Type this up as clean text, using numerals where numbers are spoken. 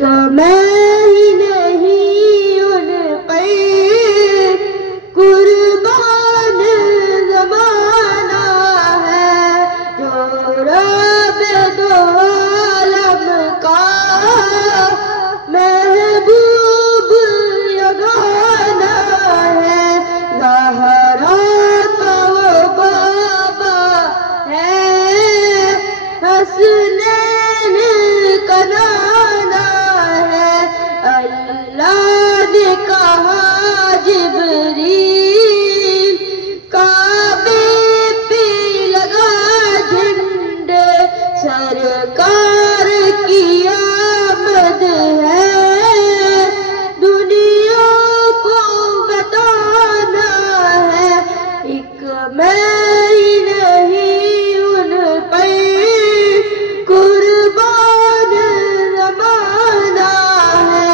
मैं ही नहीं उन पर कुर्बान ज़माना है, जो रब दो आलम का महबूब यगाना है। ज़हरा का वो बाबा है, हसनैन का नाना है। अल्लाह ने कहा जिब्रील काबे पे लगा झंडे, सरकार की आमद है, दुनिया को बताना है। एक मैं ही नहीं उन पर कुर्बान ज़माना है।